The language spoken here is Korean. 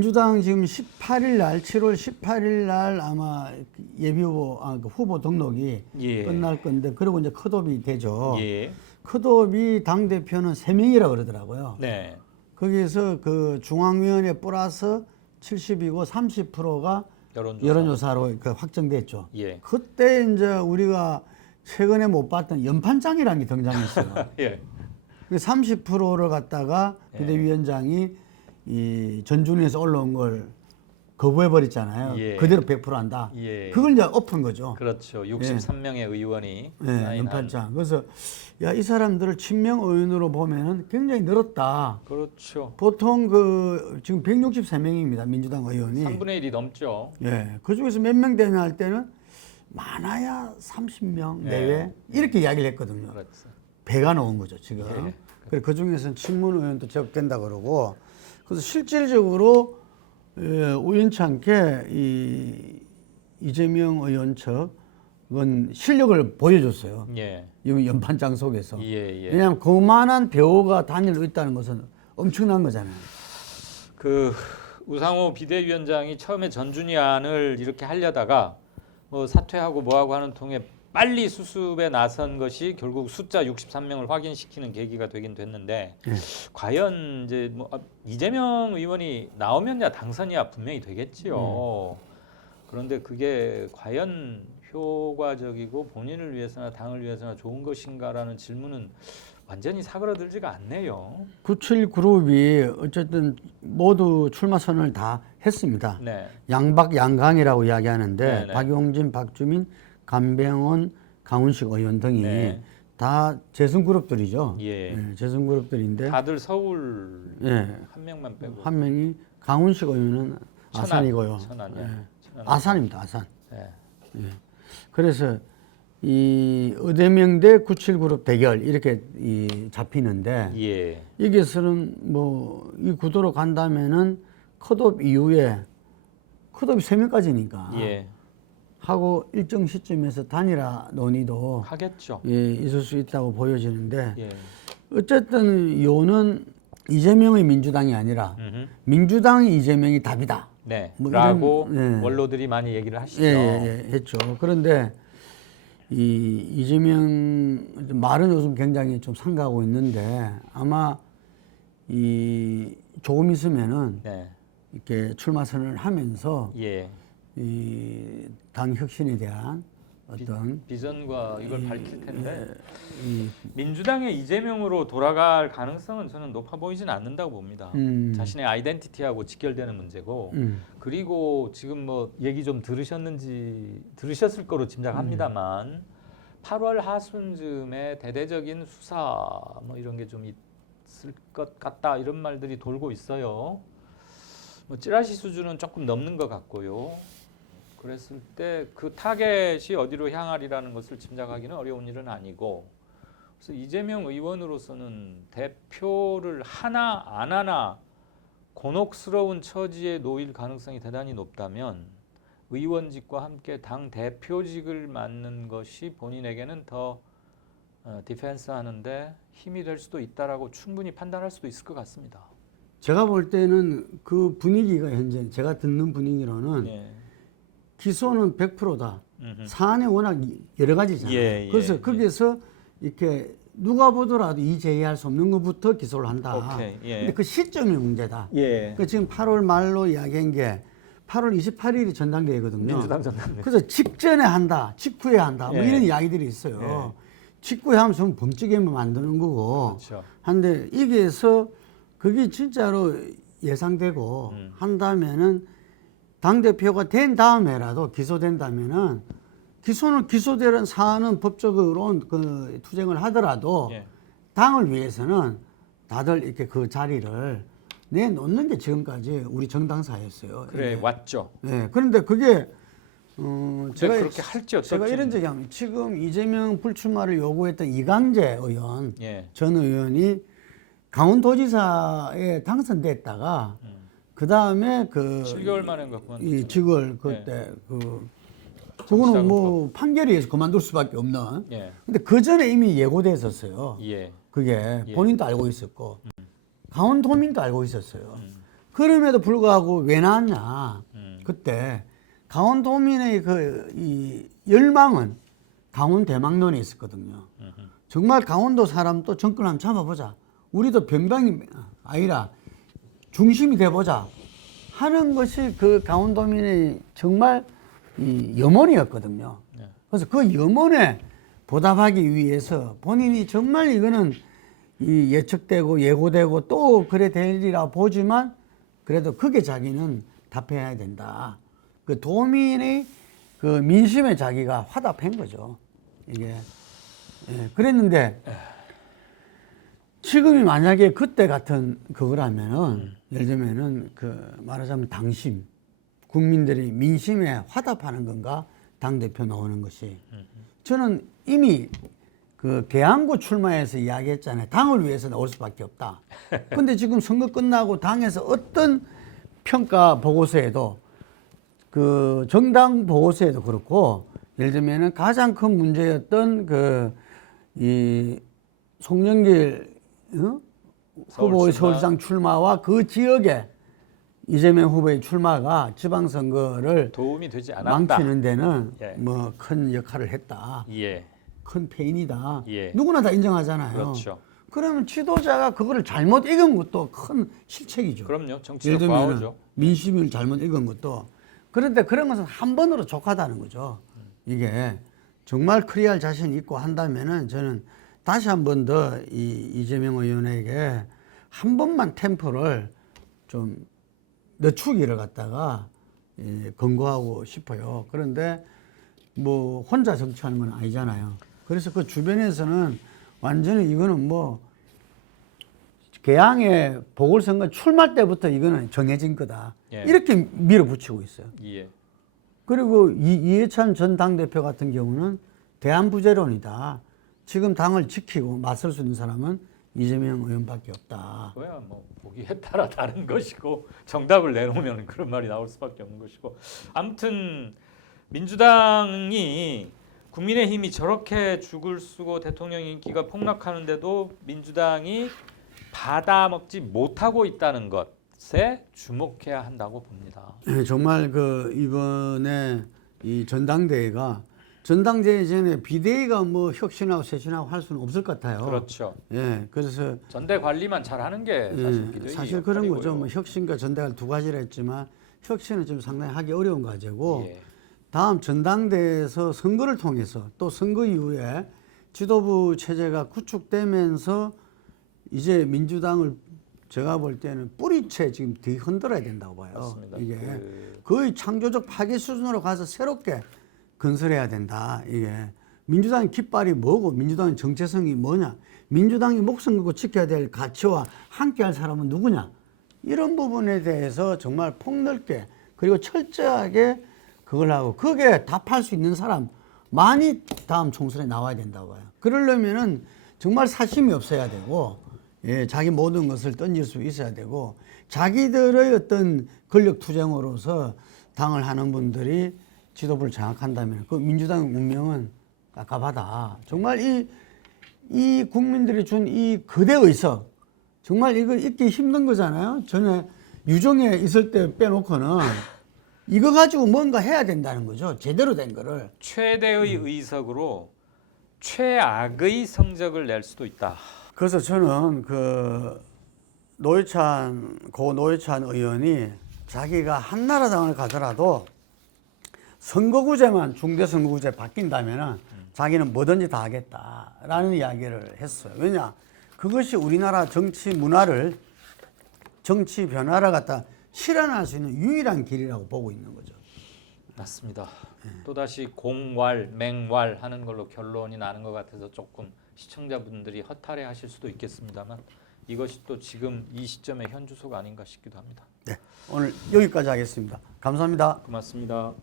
민주당 지금 18일 날, 7월 18일 날 아마 예비 후보, 그 후보 등록이 예. 끝날 건데, 그리고 이제 컷오프이 되죠. 예. 컷오프이 당대표는 3명이라고 그러더라고요. 네. 거기에서 그 중앙위원회 플러스 70이고 30%가 여론조사로 그 확정됐죠. 예. 그때 이제 우리가 최근에 못 봤던 연판장이라는 게 등장했어요. 예. 30%를 갖다가 비대위원장이 이 전준위에서 올라온 걸 거부해버렸잖아요. 예. 그대로 100% 한다. 예. 그걸 이제 엎은 거죠. 그렇죠. 63명의 의원이 네, 연판장. 그래서 야, 이 사람들을 친명 의원으로 보면은 굉장히 늘었다. 그렇죠. 보통 그 지금 163명입니다. 민주당 의원이. 3분의 1이 넘죠. 예. 그 중에서 몇 명 되냐 할 때는 많아야 30명 내외 이렇게 이야기를 했거든요. 그렇죠. 배가 나온 거죠, 지금. 예. 그래서 그 중에서는 친문 의원도 제압된다 그러고, 그래서 실질적으로 우연찮게 이재명 의원 측은 실력을 보여줬어요. 예. 이 연판장 속에서. 예, 예. 왜냐하면 그만한 배우가 단일로 있다는 것은 엄청난 거잖아요. 그 우상호 비대위원장이 처음에 전준위안을 이렇게 하려다가 뭐 사퇴하고 뭐하고 하는 통에 빨리 수습에 나선 것이 결국 숫자 63명을 확인시키는 계기가 되긴 됐는데 과연 이제 뭐 이재명 의원이 나오면야 당선이야 분명히 되겠지요. 그런데 그게 과연 효과적이고 본인을 위해서나 당을 위해서나 좋은 것인가라는 질문은 완전히 사그라들지가 않네요. 97 그룹이 어쨌든 모두 출마 선언을 다 했습니다. 네. 양박 양강이라고 이야기하는데 네네. 박용진, 박주민, 감병원, 강훈식 의원 등이 네. 다 재선 그룹들이죠. 예. 재선 그룹들인데 다들 서울 예. 한 명만 빼고 한 명이 강훈식 의원은 아산이고요. 천안이요. 천안. 아산입니다. 아산. 네. 그래서 이 의대명대 97 그룹 대결 이렇게 잡히는데 예. 여기서는 뭐 이 구도로 간다면은 컷오프 이후에 컷오프 3명까지니까 예. 하고 일정 시점에서 단일화 논의도 하겠죠. 있을 수 있다고 보여지는데 예. 어쨌든 요는 이재명의 민주당이 아니라 민주당의 이재명이 답이다. 네. 뭐 라고 이런, 원로들이 많이 얘기를 하시죠. 했죠. 그런데 이재명 말은 요즘 굉장히 좀 상가하고 있는데 아마 조금 있으면은 네. 이렇게 출마 선언을 하면서 예. 당 혁신에 대한 어떤 비전과 이걸 밝힐 텐데 민주당의 이재명으로 돌아갈 가능성은 저는 높아 보이지는 않는다고 봅니다. 자신의 아이덴티티하고 직결되는 문제고 그리고 지금 뭐 얘기 좀 들으셨을 거로 짐작합니다만 8월 하순쯤에 대대적인 수사 뭐 이런 게 좀 있을 것 같다 이런 말들이 돌고 있어요. 뭐 찌라시 수준은 조금 넘는 것 같고요. 그랬을 때 그 타겟이 어디로 향하리라는 것을 짐작하기는 어려운 일은 아니고 그래서 이재명 의원으로서는 대표를 하나 안 하나 곤혹스러운 처지에 놓일 가능성이 대단히 높다면 의원직과 함께 당 대표직을 맡는 것이 본인에게는 더 디펜스 하는데 힘이 될 수도 있다라고 충분히 판단할 수도 있을 것 같습니다. 제가 볼 때는 그 분위기가 현재 제가 듣는 분위기로는 기소는 100%다. 사안이 워낙 여러 가지잖아요. 그래서 거기에서 이렇게 누가 보더라도 제의할 수 없는 것부터 기소를 한다. 근데 그 시점이 문제다. 그 지금 8월 말로 이야기한 게 8월 28일이 전당대회거든요. 민주당 전당대회. 그래서 직전에 한다, 직후에 한다, 뭐 이런 이야기들이 있어요. 직후에 하면 좀 범죄게만 만드는 거고. 그렇죠. 한데 이게서 그게 진짜로 예상되고 한다면은 당대표가 된 다음에라도 기소된다면은 기소는 기소되는 사안은 법적으로 그 투쟁을 하더라도 당을 위해서는 다들 이렇게 그 자리를 내놓는 게 지금까지 우리 정당사였어요. 그래 왔죠. 그런데 그게 제가 그렇게 할지 어떨지. 제가 이런 적이 합니다. 지금 이재명 불출마를 요구했던 이강재 의원 전 의원이 강원도지사에 당선됐다가 그 다음에 7개월 만에 이 직을 그때 그거는 뭐 판결에 의해서 그만둘 수밖에 없는. 근데 그 전에 이미 예고됐었어요. 그게 본인도 알고 있었고 강원도민도 알고 있었어요. 그럼에도 불구하고 왜 나왔냐? 그때 강원도민의 이 열망은 강원 대망론에 있었거든요. 정말 강원도 사람 또 정권 한번 잡아보자. 우리도 변방이 아니라 중심이 돼보자 하는 것이 그 강원도민의 정말 이 염원이었거든요. 그래서 그 염원에 보답하기 위해서 본인이 정말 이거는 이 예측되고 예고되고 또 그래 되리라 보지만 그래도 그게 자기는 답해야 된다. 그 도민의 그 민심에 자기가 화답한 거죠. 이게. 예, 그랬는데 지금이 만약에 그때 같은 그거라면은 예를 들면은 그 말하자면 당심, 국민들이 민심에 화답하는 건가 당대표 나오는 것이 저는 이미 그 계양구 출마해서 이야기했잖아요. 당을 위해서 나올 수밖에 없다. 근데 지금 선거 끝나고 당에서 어떤 평가 보고서에도 그 정당 보고서에도 그렇고 예를 들면은 가장 큰 문제였던 그 이 송영길 후보의 서울시장 출마와 그 지역에 이재명 후보의 출마가 지방선거를 도움이 되지 않았다. 망치는 데는 예. 뭐 큰 역할을 했다. 예. 큰 페인이다. 예. 누구나 다 인정하잖아요. 그렇죠. 그러면 지도자가 그거를 잘못 읽은 것도 큰 실책이죠. 그럼요. 정치적 과오죠. 민심을 잘못 읽은 것도. 그런데 그런 것은 한 번으로 족하다는 거죠. 이게 정말 클리어할 자신이 있고 한다면은 저는 다시 한 번 더 이재명 의원에게 한 번만 템포를 좀 늦추기를 갖다가 권고하고 싶어요. 그런데 뭐 혼자 정치하는 건 아니잖아요. 그래서 그 주변에서는 완전히 이거는 뭐 계양의 보궐선거 출마 때부터 이거는 정해진 거다. 예. 이렇게 밀어붙이고 있어요. 예. 그리고 이해찬 전 당대표 같은 경우는 대안부재론이다. 지금 당을 지키고 맞설 수 있는 사람은 이재명 의원밖에 없다. 그야 뭐 보기에 따라 다른 것이고 정답을 내놓으면 그런 말이 나올 수밖에 없는 것이고 아무튼 민주당이 국민의힘이 저렇게 죽을 쓰고 대통령 인기가 폭락하는데도 민주당이 받아먹지 못하고 있다는 것에 주목해야 한다고 봅니다. 네, 정말 그 이번에 이 전당대회가 전당대회 전에 비대위가 뭐 혁신하고 쇄신하고 할 수는 없을 것 같아요. 그렇죠. 예, 그래서 전대 관리만 잘하는 게 사실 비대위 사실 그런 역할이고요. 거죠. 뭐 혁신과 전대가 두 가지를 했지만 혁신은 좀 상당히 하기 어려운 과제고 예. 다음 전당대회에서 선거를 통해서 또 선거 이후에 지도부 체제가 구축되면서 이제 민주당을 제가 볼 때는 뿌리채 지금 뒤흔들어야 된다고 봐요. 맞습니다. 이게 거의 창조적 파괴 수준으로 가서 새롭게 건설해야 된다. 이게 민주당의 깃발이 뭐고 민주당의 정체성이 뭐냐. 민주당이 목숨 걸고 지켜야 될 가치와 함께할 사람은 누구냐. 이런 부분에 대해서 정말 폭넓게 그리고 철저하게 그걸 하고 그게 답할 수 있는 사람 많이 다음 총선에 나와야 된다고 봐요. 그러려면은 정말 사심이 없어야 되고 예, 자기 모든 것을 던질 수 있어야 되고 자기들의 어떤 권력 투쟁으로서 당을 하는 분들이 지도부를 장악한다면 그 민주당 운명은 깝깝하다. 정말 이 국민들이 준 이 거대 의석 정말 이거 잊기 힘든 거잖아요. 전에 유종에 있을 때 빼놓고는 이거 가지고 뭔가 해야 된다는 거죠. 제대로 된 거를. 최대의 의석으로 최악의 성적을 낼 수도 있다. 그래서 저는 그 고 노회찬 의원이 자기가 한나라당을 가더라도 선거구제만 중대선거구제 바뀐다면은 자기는 뭐든지 다 하겠다라는 이야기를 했어요. 왜냐? 그것이 우리나라 정치 문화를 정치 변화를 갖다 실현할 수 있는 유일한 길이라고 보고 있는 거죠. 맞습니다. 또다시 공왈, 맹왈 하는 걸로 결론이 나는 것 같아서 조금 시청자분들이 허탈해 하실 수도 있겠습니다만 이것이 또 지금 이 시점의 현주소가 아닌가 싶기도 합니다. 네, 오늘 여기까지 하겠습니다. 감사합니다. 고맙습니다.